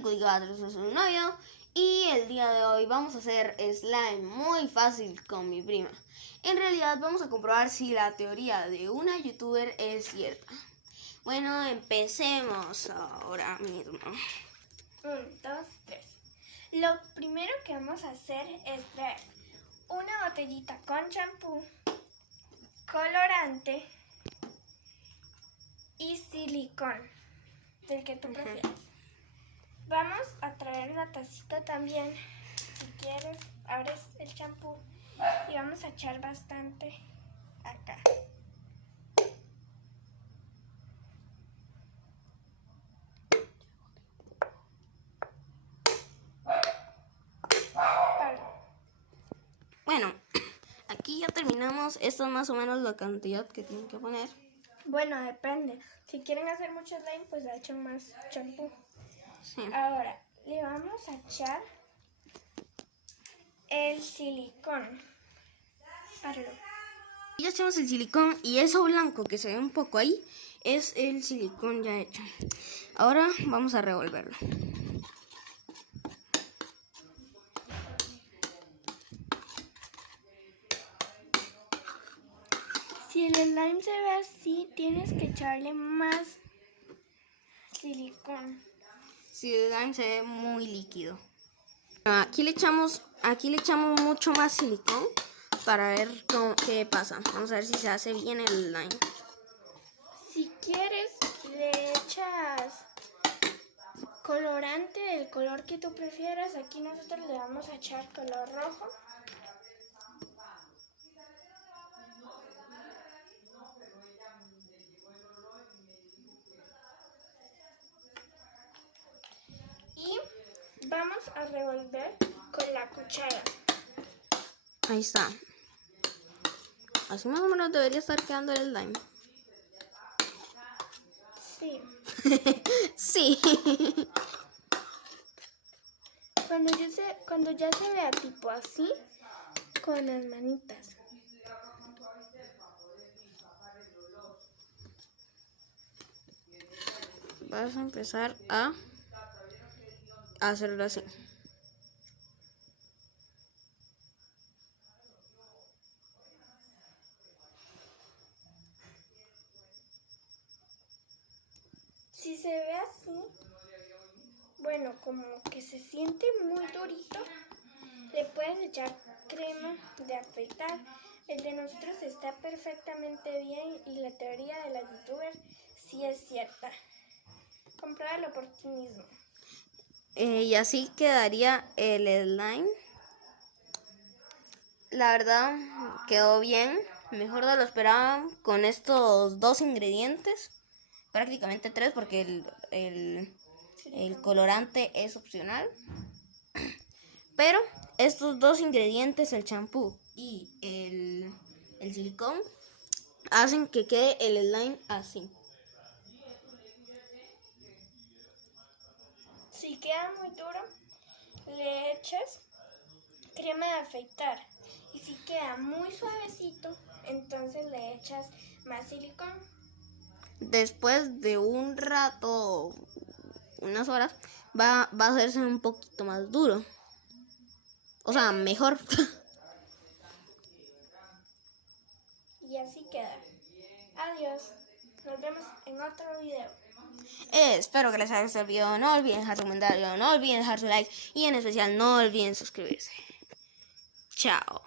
Culiculicuatro, soy su novio y el día de hoy vamos a hacer slime muy fácil con mi prima. En realidad vamos a comprobar si la teoría de una youtuber es cierta. Bueno, empecemos ahora mismo. 1, 2, 3. Lo primero que vamos a hacer es traer una botellita con champú, colorante y silicón, del que tú prefieras. Vamos a traer una tacita también. Si quieres, abres el champú y vamos a echar bastante acá. Bueno, aquí ya terminamos. Esto es más o menos la cantidad que tienen que poner. Bueno, depende. Si quieren hacer mucho slime, pues le echan más champú. Sí. Ahora, le vamos a echar el silicón. Páralo. Ya echamos el silicón y eso blanco que se ve un poco ahí es el silicón ya hecho. Ahora vamos a revolverlo. Si el slime se ve así, tienes que echarle más silicón. Si el slime se ve muy líquido. Aquí le echamos mucho más silicón para ver qué pasa. Vamos a ver si se hace bien el slime. Si quieres, le echas colorante del color que tú prefieras. Aquí nosotros le vamos a echar color rojo. Y vamos a revolver con la cuchara. Ahí está. Así más o menos debería estar quedando el slime. Sí. Sí. Cuando ya se vea tipo así, con las manitas. Vas a empezar a hacerlo así. Si se ve así, bueno, como que se siente muy durito, le puedes echar crema de afeitar. El de nosotros está perfectamente bien y la teoría de la youtuber sí es cierta. Compruébalo por ti mismo. Y así quedaría el slime. La verdad quedó bien, mejor de lo esperaba con estos dos ingredientes. Prácticamente tres porque el colorante es opcional. Pero estos dos ingredientes, el champú y el silicón, hacen que quede el slime así. Si queda muy duro, le echas crema de afeitar. Y si queda muy suavecito, entonces le echas más silicón. Después de un rato, unas horas, va a hacerse un poquito más duro. O sea, mejor. Y así queda. Adiós. Nos vemos en otro video. Espero que les haya gustado el video. No olviden dejar su comentario, no olviden dejar su like y en especial no olviden suscribirse. Chao.